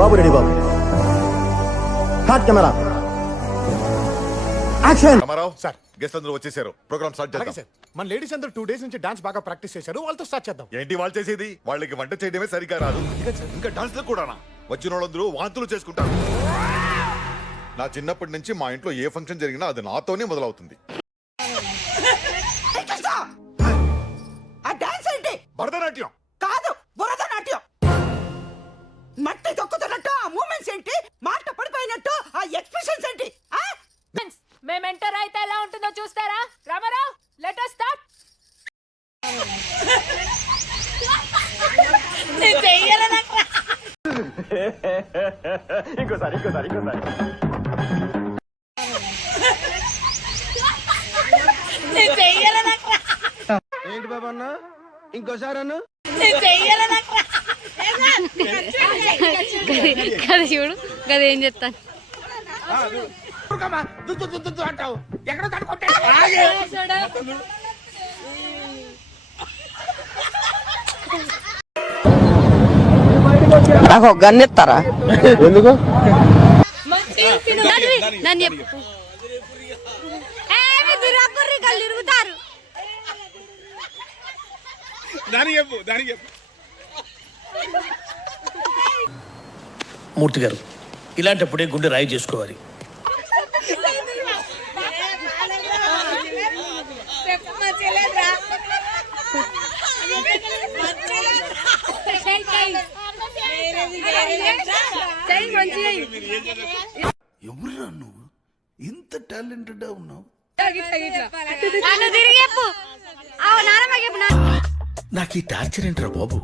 బాబు ready బాబు. హాట్ camera action. Ramarao sir, guest అందరూ వచ్చేసారు. ప్రోగ్రామ్ స్టార్ట్ చేద్దాం. సార్, మన లేడీస్ అందరూ 2 days నుంచి డాన్స్ బాగా ప్రాక్టీస్ చేశారు. వాళ్ళతో స్టార్ట్ చేద్దాం. ఏంటి వాళ్ళు చేసేది? వాళ్ళకి వంట చేయడమే సరిగ్గా రాదు, ఇంకా డాన్స్ కూడానా? వచ్చిన వాళ్ళందరూ వాంతులు చేసుకుంటారు. నా చిన్నప్పటి నుంచి మా ఇంట్లో ఏ ఫంక్షన్ జరిగినా అది నాతోనే మొదలవుతుంది. ఆ డాన్స్ ఏంటి? భరతనాట్యం కాదు, భరతనాట్యం. మట్టి తొక్కుతున్నట్టు ఆ మూమెంట్స్ ఏంటి? మాట పడిపోయినట్టు ఆ ఎక్స్ప్రెషన్స్ ఏంటి? మేము ఎంటర్ అయితే ఎలా ఉంటుందో చూస్తారా? Ramarao, let us start. ఇంకోసారి ఏంటి బాబా అన్న? ఇంకోసారి అన్న కదా చూడు కదా ఏం చెప్తాను. నాకు గన్ ఇస్తారా? ఎందుకు? నన్ను చెప్పు. ఇరుగుతారు. మూర్తి గారు, ఇలాంటప్పుడే గుండె రాయి చేసుకోవాలి. ఎవరురా నువ్వు? ఇంత టాలెంటెడ్ ఉన్నావు. నాకు ఈ టార్చర్ ఏంట్రా బాబు?